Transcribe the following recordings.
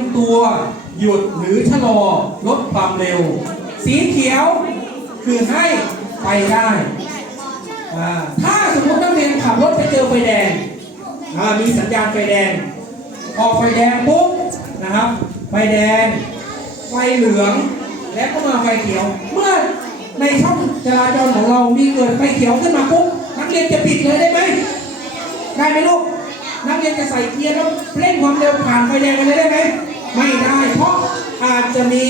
เตรียมตัว หยุดหรือชะลอลดความเร็ว สีเขียวคือให้ไปได้ถ้าสมมตินักเรียนขับรถไปเจอไฟแดง มีสัญญาณไฟแดง ออกไฟแดงปุ๊บนะครับ ไฟแดง ไฟเหลือง และก็มาไฟเขียว เมื่อในช่องจราจรของเรามีเกิดไฟเขียวขึ้นมาปุ๊บนักเรียนจะปิดเลยได้ไหม ได้ไหมลูก นักเรียนจะใส่เกียร์แล้วเร่งความเร็วผ่านไฟแดงไปเลยได้ไหมไม่ได้เพราะอาจจะมี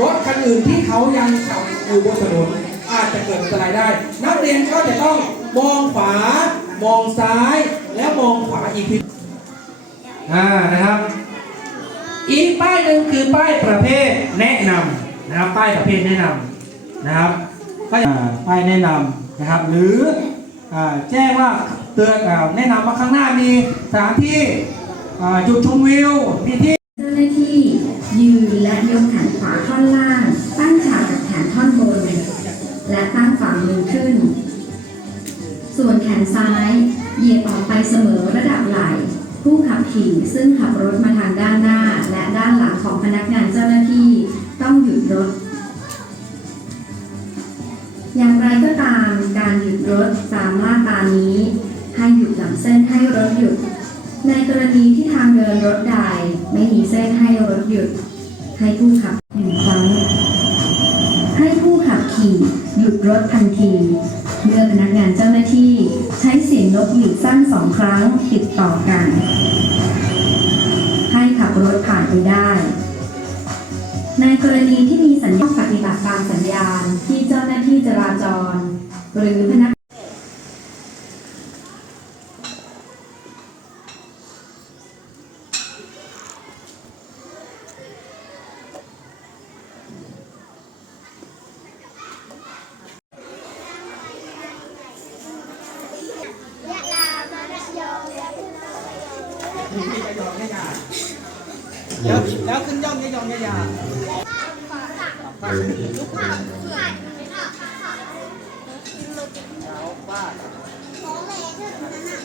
รถคันอื่นที่เขายังขับอยู่บนถนนอาจจะเกิดอันตรายได้ นักเรียนก็จะต้องมองขวามองซ้ายแล้วมองขวาอีกทีอ่านะครับ อีกป้ายหนึ่งคือป้ายประเภทแนะนำนะครับป้ายประเภทแนะนำนะครับป้ายป้ายแนะนำนะครับ หรือแจ้งว่า เตือนอ่าแนะนำว่าข้างหน้ามีสถานที่จุดชมวิวมีที่เจ้าหน้าที่ยืนและยกแขนขวาท่อนล่าง ตั้งฉากกับแขนท่อนบน และตั้งฝ่ามือขึ้น ส่วนแขนซ้ายเหยียดออกไปเสมอระดับไหล่ผู้ขับขี่ซึ่งขับรถมาทางด้านหน้า และด้านหลังของพนักงานเจ้าหน้าที่ต้องหยุดรถ อย่างไรก็ตามการหยุดรถตามมาตรานี้ ให้หยุดหลังเส้นให้รถหยุด ในกรณีที่ทางเดินรถใดไม่มีเส้นให้รถหยุด ให้ผู้ขับหนึ่งครั้ง ให้ผู้ขับขี่หยุดรถทันทีเมื่อพนักงานเจ้าหน้าที่ใช้เสียงนกหวีดสั้นสองครั้งติดต่อกัน ให้ขับรถผ่านไปได้ ในกรณีที่มีสัญ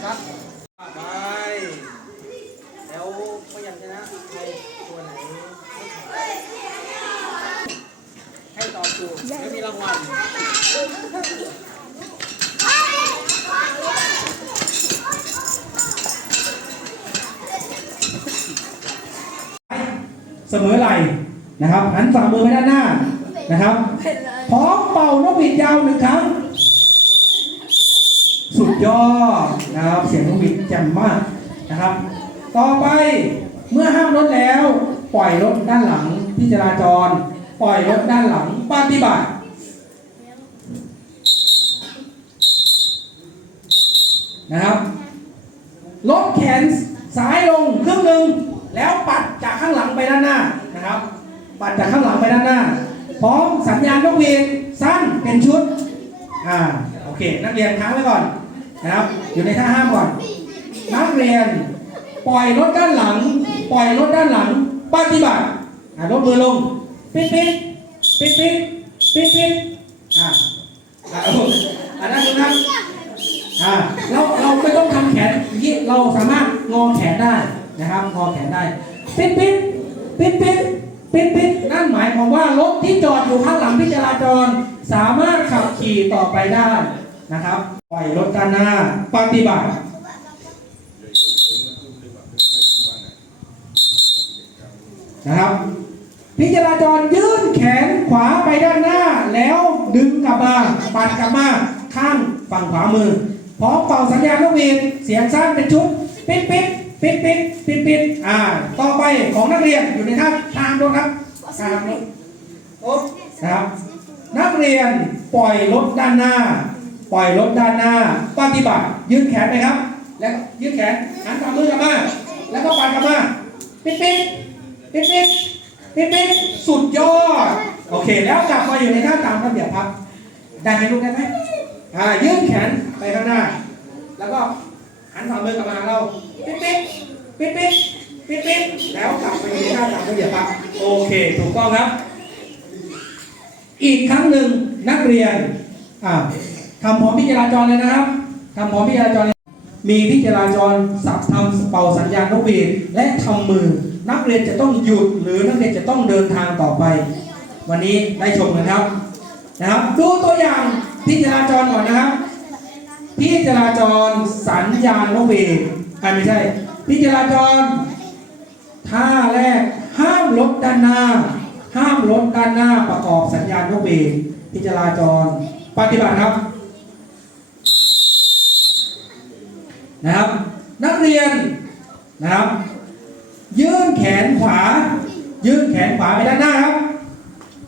ครับไปแล้วพยัญชนะในตัวไหนไม่ถูกให้ตอบถูกแล้วมีรางวัลเสมอไหลนะครับหันฝ่ามือไปด้านหน้านะครับพร้อมเป่านกหวีดยาวหนึ่งครั้ง ยอดนะครับเสียงนกหวีดแจ่มมากนะครับ ต่อไปเมื่อห้ามรถแล้ว ปล่อยรถด้านหลังที่จราจร ปล่อยรถด้านหลังปฏิบัตินะครับลดแขนซ้ายลงครึ่งหนึ่งแล้วปัดจากข้างหลังไปด้านหน้านะครับ ปัดจากข้างหลังไปด้านหน้า พร้อมสัญญาณนกหวีดสั้นเป็นชุดอ่าโอเค นักเรียนค้างไว้ก่อน นะครับ อยู่ในท่าห้ามก่อน นักเรียน ปล่อยรถด้านหลัง ปล่อยรถด้านหลัง ปฏิบัติอ่ายกมือลง ปิดปิดปิดปิดปิดปิดอ่าอ่าอ้อ่านั่งดูนะอ่าเราเราไม่ต้องทำแขนย่างนี้เราสามารถงอแขนได้นะครับ งอแขนได้ ปิดปิดปิดปิดปิดปิดนั่นหมายความว่ารถที่จอดอยู่ข้างหลังพิจราจร สามารถขับขี่ต่อไปได้นะครับ ปล่อยรถด้านหน้า ปฏิบัตินะครับพิจารจรยื่นแขนขวาไปด้านหน้า แล้วดึงกลับมาปัดกลับมาข้างฝั่งขวามือพร้อมเป่าสัญญาณนกหวีดเสียงสั้นเป็นชุดปิดปิดปิดปิดปิดปิดอ่า ต่อไปของนักเรียนอยู่ในท่าทางด้วยครับทางนี้โอ๊บนะครับนักเรียนปล่อยรถด้านหน้า ปล่อยรถด้านหน้า ปฏิบัติ ยืนแขนไปครับ แล้วยืนแขนหันฝ่ามือกลับมา แล้วก็ปัดกลับมา ปิดปิดปิ๊บปิ๊บปิ๊บปิ๊บสุดยอด โอเค แล้วกลับมาอยู่ในท่าตามระเบียบครับ ได้ไหมลูกได้ไหมอ่า ยื่นแขนไปข้างหน้า แล้วก็หันฝ่ามือกลับมาเรา ปิ๊บปิ๊บปิ๊บปิ๊บปิ๊บปิ๊บแล้วกลับไปอยู่ในท่าตามระเบียบครับ โอเค ถูกต้องครับ อีกครั้งหนึ่งนักเรียน อ่า ทำพร้อมพี่จราจรเลยนะครับทำพร้อมพี่จราจร มีพี่จราจรสับทำเป่าสัญญาณนกหวีดและทำมือ นักเรียนจะต้องหยุดหรือนักเรียนจะต้องเดินทางต่อไป วันนี้ได้ชมกันครับนะครับ ดูตัวอย่างพี่จราจรก่อนนะครับพี่จราจรสัญญาณนกหวีดอ่าไม่ใช่พี่จราจรท่าแรกห้ามรถด้านหน้า ห้ามรถด้านหน้าประกอบสัญญาณนกหวีดพิจราจร ปฏิบัติครับ นะครับ นักเรียนนะครับ ยื่นแขนขวา ยื่นแขนขวาไปด้านหน้าครับ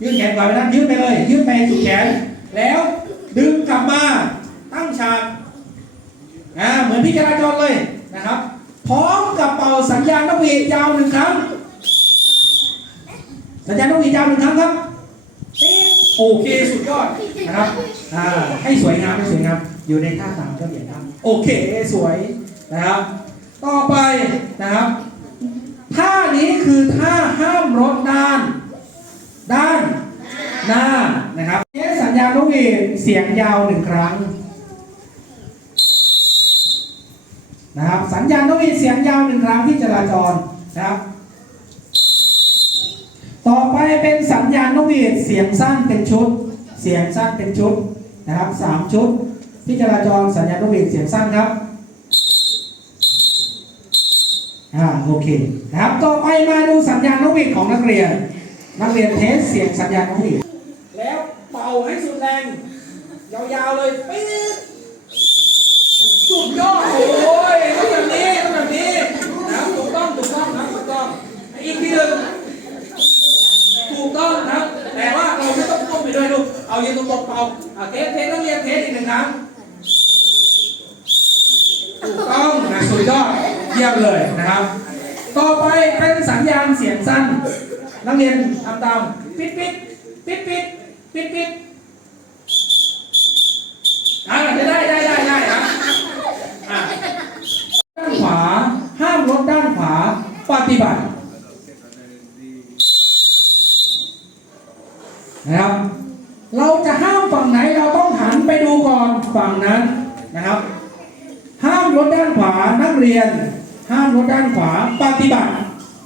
ยื่นแขนขวาไปด้านยื่นไปเลย ยื่นไปสุดแขนแล้วดึงกลับมาตั้งฉากอ่าเหมือนพิจราจรเลยนะครับ พร้อมกับเป่าสัญญาณนกหวีดยาวหนึ่งครั้ง สัญญาณนกหวีดยาวหนึ่งครั้งครับโอเคสุดยอดนะครับอ่าให้สวยงามให้สวยงาม อยู่ในท่าตามก็เห็นครับโอเคสวยนะครับ ต่อไปนะครับท่านี้คือท่าห้ามรถด้าน ด้านหน้านะครับเทสสัญญาณนกหวีดเสียงยาวหนึ่งครั้งนะครับสัญญาณต้องมีเสียงยาวหนึ่งครั้งที่จราจรนะครับ ต่อไปเป็นสัญญาณนกหวีดเสียงสั้นเป็นชุด เสียงสั้นเป็นชุดนะครับสามชุด ที่จราจรสัญญาณนกหวีดเสียงสั้นครับอ่าโอเคนะครับต่อไปมาดูสัญญาณนกหวีดของนักเรียน นักเรียนเทสเสียงสัญญาณนกหวีดแล้วเป่าให้สุดแรง ยาวๆเลยปี๊ดสุดยอดโอ้ยต้องแบบนี้ต้องแบบนี้นะครับถูกต้องถูกต้องครับถูกต้องอีกทีหนึ่งถูกต้องครับแต่ว่าเราไม่ต้องก้มไปด้วยลูกเอายืนตรงๆเป่าอะเทสเทสต้องเรียนเทสอีกหนึ่งครั้งถูกต้องนะสุ ดยอดเยี่ยมเลยนะครับ ต่อไปเป็นสัญญาณเสียงสั้น นักเรียนทำตามปิดปิดปิดปิดปิดปิดอ่าได้ได้ได้ได้ได้ครับอะด้านขวาห้ามรถด้านขวาปฏิบัตินะครับ เราจะห้ามฝั่งไหนเราต้องหันไปดูก่อนฝั่งนั้นนะครับ ห้ามรถด้าน ขวานักเรียน ห้ามรถด้านขวาปฏิบัติ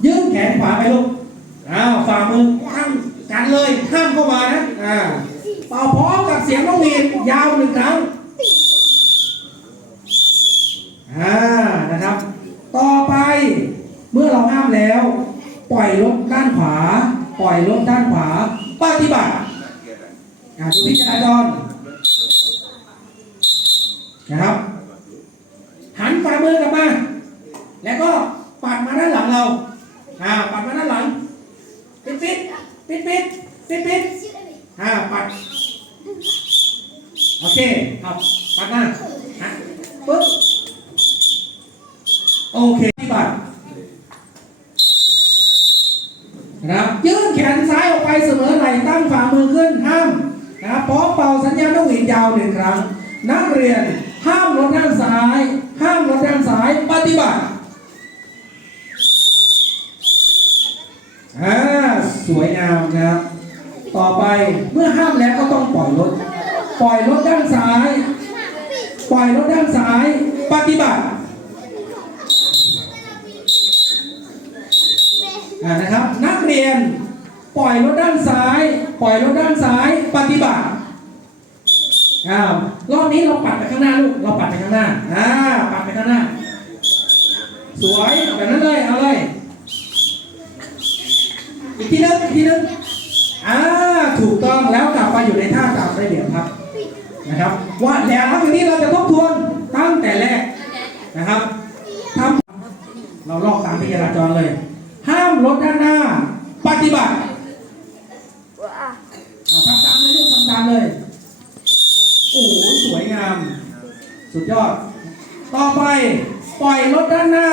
ยื่นแขนขวาไปลูกอ้าวฝ่ามือตั้งกันเลยห้ามเข้ามานะอ่าเป่าพร้อมกับเสียงน้องมีดยาวหนึ่งครั้งอ่านะครับ ต่อไปเมื่อเราห้ามแล้ว ปล่อยรถด้านขวา ปล่อยรถด้านขวา ปฏิบัติอ่าดูพิจารณาจรนะครับ หันฝ่ามือกลับมา แล้วก็ปัดมาด้านหลังเรา อ่า ปัดมาด้านหลัง ปิดปิดปิดปิดปิดปิดอ่า ปัด โอเคเอาปัดมาฮะปึ๊บ โอเคปฏิบัตินะครับยื่นแขนซ้ายออกไปเสมอไหล่ตั้งฝ่ามือขึ้นห้ามนะครับพร้อมเป่าสัญญาณนกหวีดยาวหนึ่งครั้ง นักเรียนห้ามรถด้านซ้าย ห้ายปฏิบัติอ่าสวยงามนะครับต่อไปเมื่อห้ามแล้วก็ต้องปล่อยรถ ปล่อยรถด้านซ้าย ปล่อยรถด้านซ้าย ปฏิบัติอ่านะครับ นักเรียน ปล่อยรถด้านซ้าย ปล่อยรถด้านซ้าย ปฏิบัติอ้าวรอบนี้เราปัดไปข้างหน้าลูกเราปัดไปข้างหน้าอ่าปัดไปข้างหน้า สวยแบบนั้นเลยเอาเลยอีกทีนึงอีกทีนึงอ่าถูกต้องแล้วกลับไปอยู่ในท่าตามได้เดี๋ยวครับนะครับว่าแล้วทีนี้เราจะทบทวนตั้งแต่แรกนะครับทำเราลอกตามที่จราจรเลย ห้ามรถด้านหน้า ปฏิบัติทำตามเลยลูกทำตามเลยโอ้สวยงาม สุดยอด ต่อไป ปล่อยรถด้านหน้า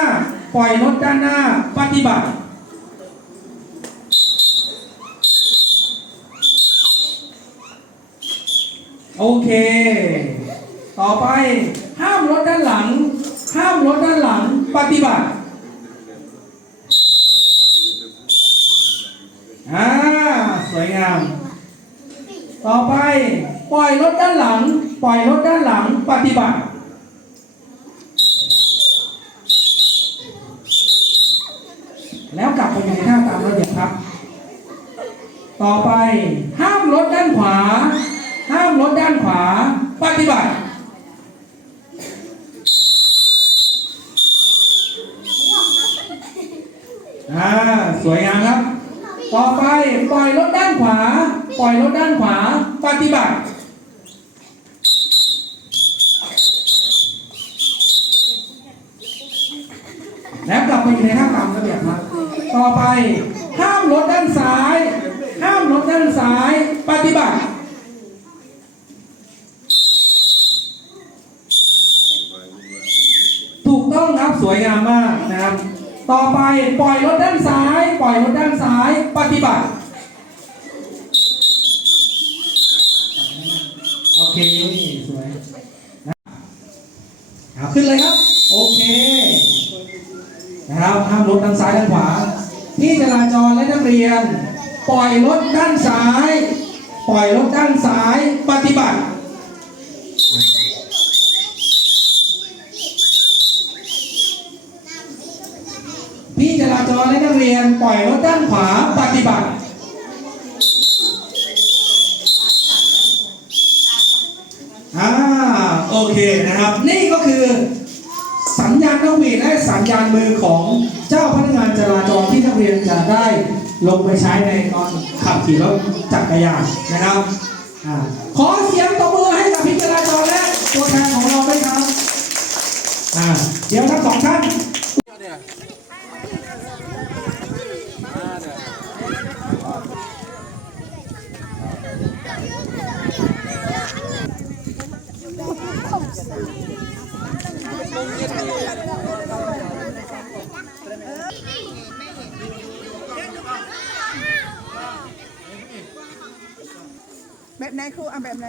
ปล่อยรถด้านหน้า ปฏิบัติโอเค ต่อไปห้ามรถด้านหลัง ห้ามรถด้านหลัง ปฏิบัติอ่าสวยงาม ต่อไปปล่อยรถด้านหลัง ปล่อยรถด้านหลัง ปฏิบัติ แล้วกลับไปอยู่ในท่าตามระเบียบครับ ต่อไปห้ามรถด้านขวา ห้ามรถด้านขวา ปฏิบัติอ่าสวยงามครับ ต่อไปปล่อยรถด้านขวา ปล่อยรถด้านขวา ปฏิบัติ แล้วกลับไปอยู่ในท่าตามระเบียบครับ ต่อไป ห้ามรถด้านซ้าย ห้ามรถด้านซ้าย ปฏิบัติ ถูกต้องครับสวยงามมากนะครับ ต่อไปปล่อยรถด้านซ้าย ปล่อยรถด้านซ้าย ปฏิบัติ โอเคนี่สวยนะเอาขึ้นเลยครับ โอเค นะครับห้ามรถด้านซ้ายด้านขวา ที่จราจรและนักเรียน ปล่อยรถด้านซ้าย ปล่อยรถด้านซ้ายปฏิบัติพี่จราจรและนักเรียนปล่อยรถด้านขวาปฏิบัติ อ่าโอเคนะครับ นี่ก็คือ สัญญาณนกหวีดและสัญญาณมือของเจ้าพนักงานจราจรที่นักเรียนจะได้ลงไปใช้ในตอนขับขี่รถจักรยานนะครับอขอเสียงตบมือให้กับพี่จราจรและตัวแทนของเราด้วยครับเดี๋ยวทั้งสองท่าน แบบไหนครูเอาแบบไหน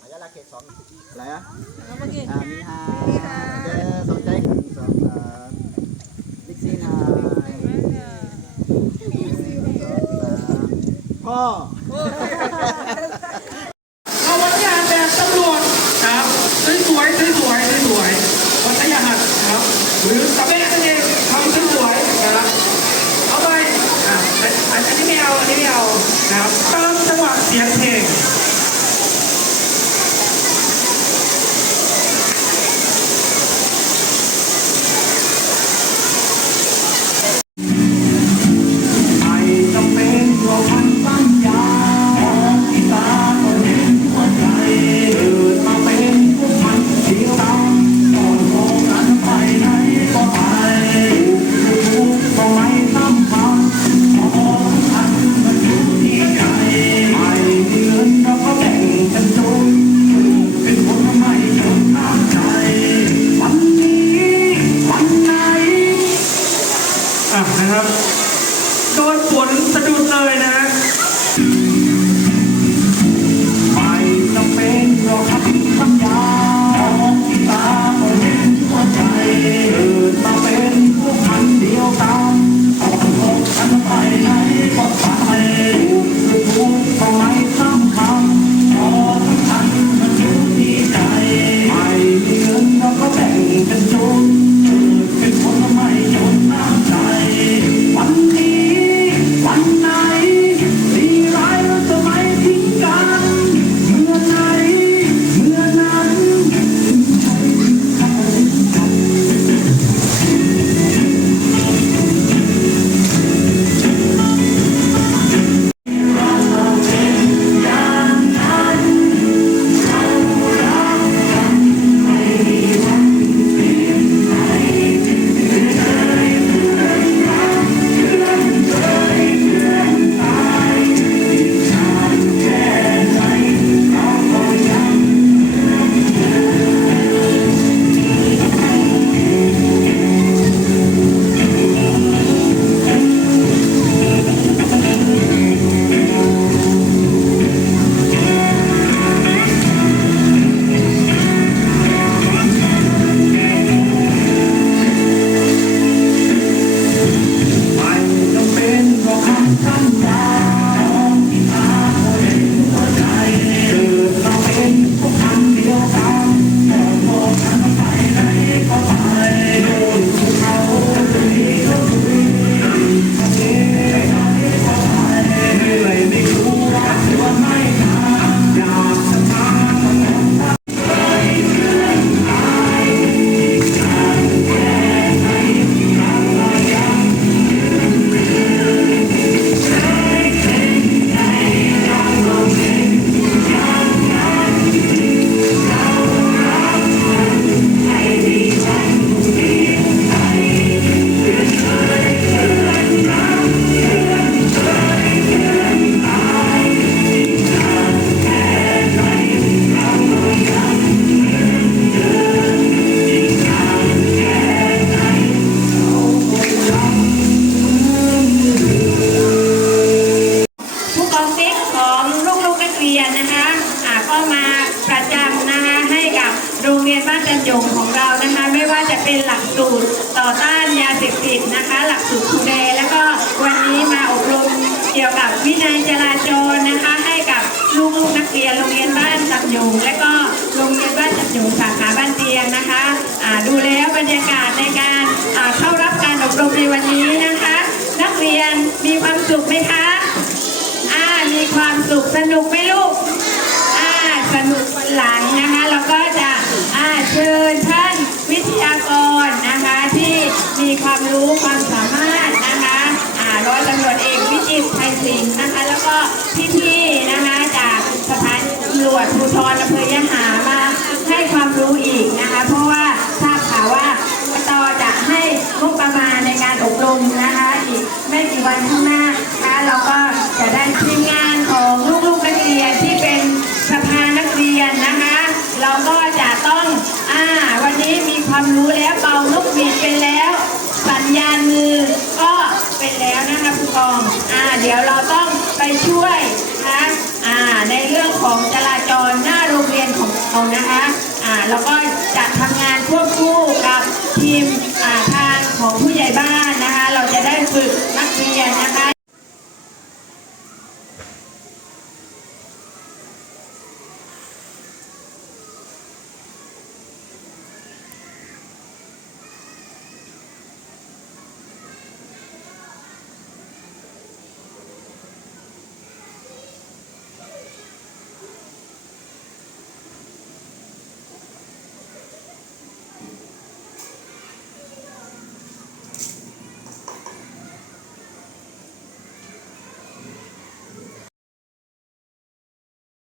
อายาลาเขตสองอะไรอะอ่ามีฮาเจอสนใจหนึ่งสองสามบิ๊กซีนายหนึ่งสองสาม พ่อ เอาวัดยานแบบตำรวจครับสวยสวยสวยสวยวัดยหัดนครับ หรือตะเบ้นั่าจรนะคะให้กับลูกๆนักเรียนโรงเรียนบ้านจับยงและก็โรงเรียนบ้านจับยงสาขาบ้านเตียงนะคะอ่าดูแล้วบรรยากาศในการอ่าเข้ารับการอบรมในวันนี้นะคะ นักเรียนมีความสุขไหมคะอ่ามีความสุขสนุกไหมลูกอ่าสนุกวันหลังนะคะเราก็จะอ่าเชิญท่านวิทยากรนะคะที่มีความรู้ความสามารถนะคะอ่าร้อยตำรวจเอก วิจิตรไทยสิงห์นะคะ แล้วก็พี่ๆนะคะจากสถานตำรวจภูธรอำเภอยะหามาให้ความรู้อีกนะคะ เพราะว่าทราบข่าวว่าตจะให้งบประมาณในการอบรมนะคะ อีกไม่กี่วันข้างหน้านะคะเราก็จะได้ที่งาน เดี๋ยวเราต้